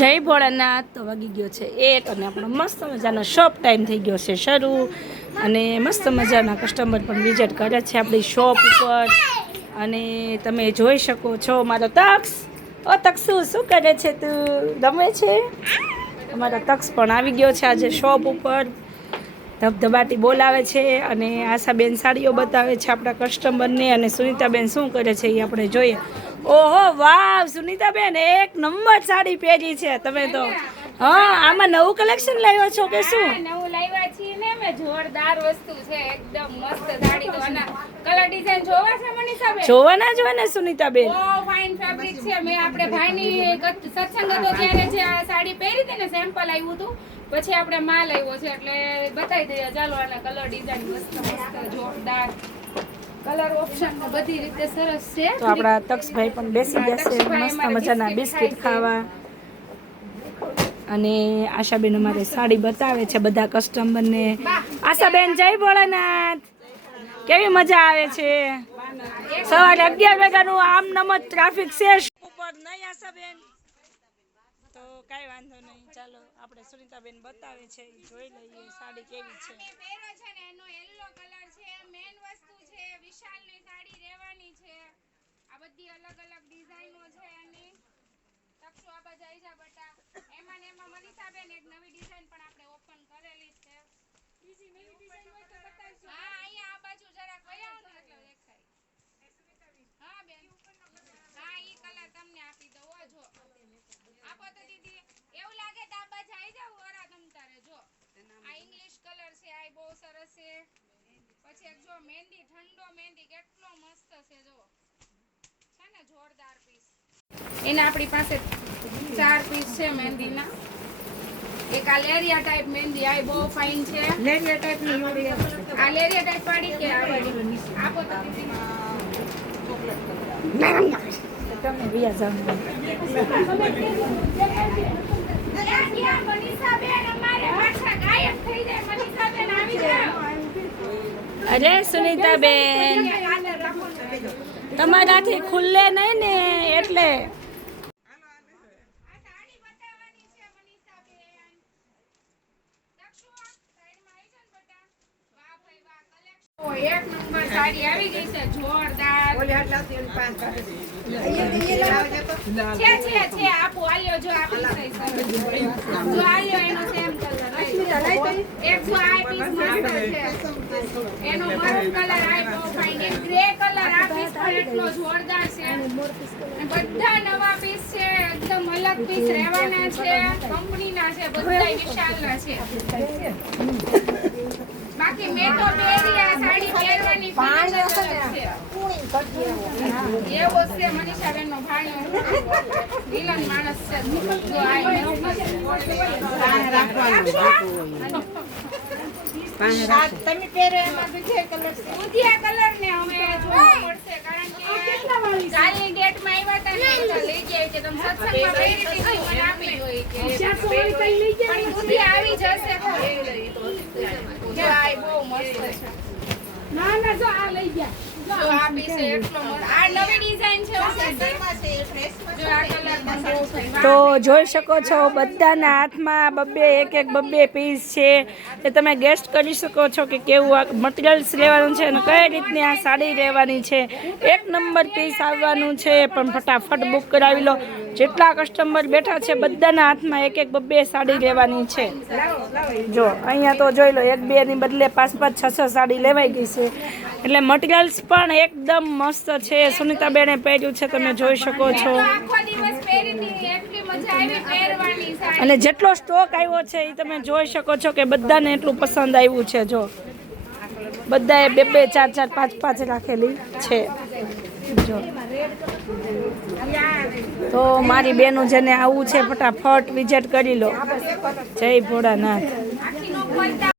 જય ભોળાનાથ. તો વાગી ગયો છે 1 અને આપણો મસ્ત મજાનો શોપ ટાઈમ થઈ ગયો છે શરૂ. અને મસ્ત મજાના કસ્ટમર પણ વિઝિટ કરે છે આપણી શોપ ઉપર. અને તમે જોઈ શકો છો મારો તક્ષ. ઓ તક્ષુ, શું કરે છે તું? ગમે છે? અમારો તક્ષ પણ આવી ગયો છે આજે શોપ ઉપર. ધબધબાટી બોલાવે છે અને આશાબેન સાડીઓ બતાવે છે આપણા કસ્ટમરને. અને સુનિતાબેન શું કરે છે એ આપણે જોઈએ. ઓહો વાવ, સુનિતાબેન 1 નંબર સાડી પહેરી છે તમે તો. હા, આમાં નવું કલેક્શન લાવ્યા છો કે શું? નવું લાવ્યા છીએ ને મે. જોરદાર વસ્તુ છે, એકદમ મસ્ત સાડી. તો આના કલર ડિઝાઇન જોવા છે મનીષાબેન? જોવાના જ હોય ને સુનિતાબેન. બહુ ફાઇન ફેબ્રિક છે. મેં આપણે ભાઈની સત્સંગ હતો ત્યારે જે આ સાડી પહેરી હતી ને, સેમ્પલ આવ્યું હતું. પછી આપણે માલ આવ્યો છે એટલે બતાવી દઈએ. ચાલો, આના કલર ડિઝાઇન મસ્ત મસ્ત જોરદાર કલર ઓપ્શન બધી રીતે સરસ છે. તો આપણા તક્ષભાઈ પણ બેસી ગયા છે મસ્ત મજાના બિસ્કિટ ખાવા. અને આશાબેન અમારે સાડી બતાવે છે બધા કસ્ટમરને. આશાબેન જય ભોળાનાથ. કેવી મજા આવે છે? સવારે 11 વાગ્યાનું આમ નમ ટ્રાફિક છે ઉપર નહીં આશાબેન? તો કાંઈ વાંધો નહીં, ચાલો આપણે સુનિતાબેન બતાવે છે જોઈ લઈએ સાડી કેવી છે. પહેરો છે ને એનો યલો કલર છે. મેન વસ્તુ છે વિશાલની સાડી રહેવાની છે. આ બધી અલગ અલગ ડિઝાઇનો છે એની. તક્ષુ આબા જઈ જા બટા. એમાં મનીષાબેન એક નવી ડિઝાઇન પણ આપણે ઓપન કરેલી છે. બીજી નવી ડિઝાઇન હોય તો બતાવજો. હા, અહીંયા આ બાજુ જરાક વયા તો એટલે દેખાય. હા બેન, હા ઈ કલર તમને આપી દઉં. જો આપો તો દીદી. એવું લાગે તો આ બાજુ આવી જાવ ઓરા તમ તારે. જો આ ઇંગ્લિશ કલર છે, આ બહુ સરસ છે. પછી એક જો મહેંદી, ઠંડો મહેંદી કેટલો મસ્ત છે. જો છે ને જોરદાર પીસ. એના આપણી પાસે 4 પીસ છે મહેંદીના. એક આ લેરિયા ટાઈપ મહેંદી, આ બહુ ફાઇન છે. લેરિયા ટાઈપ ની મળી. આ લેરિયા ટાઈપ પાડી કે આ વાળી આપો તો દીદી. તમે વિયા જાવ. મનીષાબેન અમારે પાછા ગાયબ થઈ જાય. મનીષાબેન આવી જાવ. અરે સુનિતાબેન, તમારાથી ખુલ્લે નહીં ને એટલે. આ સાડી બતાવવાની છે મનીષાબેન. દક્ષુ સાઈડમાં આવી જાવ બટા. વાહ ભાઈ વાહ, કલેક્શન એક નંબર સાડી આવી ગઈ છે જોરદાર. ઓલી હાથ લાવતી ઓલી પાંચ છે આપો આલ્યો. જો આપી સહી જો આલ્યો એનો સેમ કલર. એક જો આ પીસ મસ્ત છે, એનો મરૂન કલર આ બહુ ફાઇન. એક ગ્રે કલર આ પીસ પણ એટલો જોરદાર છે. બધા નવા પીસ છે, એકદમ અલગ પીસ રહેવાના છે. કંપનીના છે, બધા વિશાલના છે. બાકી મેં તો પહેરી આ સાડી પહેરવાની પાણી છે. એવો છે મનીષાબેનનો ભાણ્યો. વિલન માણસ છે. જો આ તમે પહેરો એમાં બીજા કલર છે. ઉધિયા કલર ને અમે જોવા પડશે કારણ કે કાલની ડેટમાં આવ્યા હતા ને તો લઈ જાય કે તમે સત્સંગમાં પહેરી દીધી મને આપી હોય કે પણ ઉધિયા આવી જશે તો જો આ બહુ મસ્ત છે. ના ના જો આ લઈ ગયા. જો આ પીસ એટલો મસ્ત. આ નવી ડિઝાઇન છે. જો આ કલર પણ બહુ છે. તો જોઈ શકો છો બધાના હાથમાં એક બબ્બે પીસ છે. એ તમે ગેસ્ટ કરી શકો છો કે કેવું આ મટીરિયલ્સ લેવાનું છે અને કઈ રીતની આ સાડી લેવાની છે. 1 નંબર પીસ આવવાનું છે. પણ ફટાફટ બુક કરાવી લો. જેટલા કસ્ટમર બેઠા છે બધાના હાથમાં એક બબ્બે સાડી લેવાની છે. જો અહીંયા તો જોઈ લો 1-2 ની બદલે 5-5, 6-6 સાડી લેવાઈ ગઈ છે. એટલે મટીરિયલ્સ પણ એકદમ મસ્ત છે. સુનિતાબેને પહેર્યું છે, તમે જોઈ શકો છો. આખો દિવસ પહેરીતી એટલી મજા આવી પહેરવાની સાડી. અને જેટલો સ્ટોક આવ્યો છે એ તમે જોઈ શકો છો કે બધાને એટલું પસંદ આવ્યું છે. જો બધાએ 2-2, 4-4, 5-5 રાખેલી છે. જો તો મારી બેનું જેને આવવું છે ફટાફટ વિઝિટ કરી લો. જય ભોળાનાથ. આખી નો ખોલતા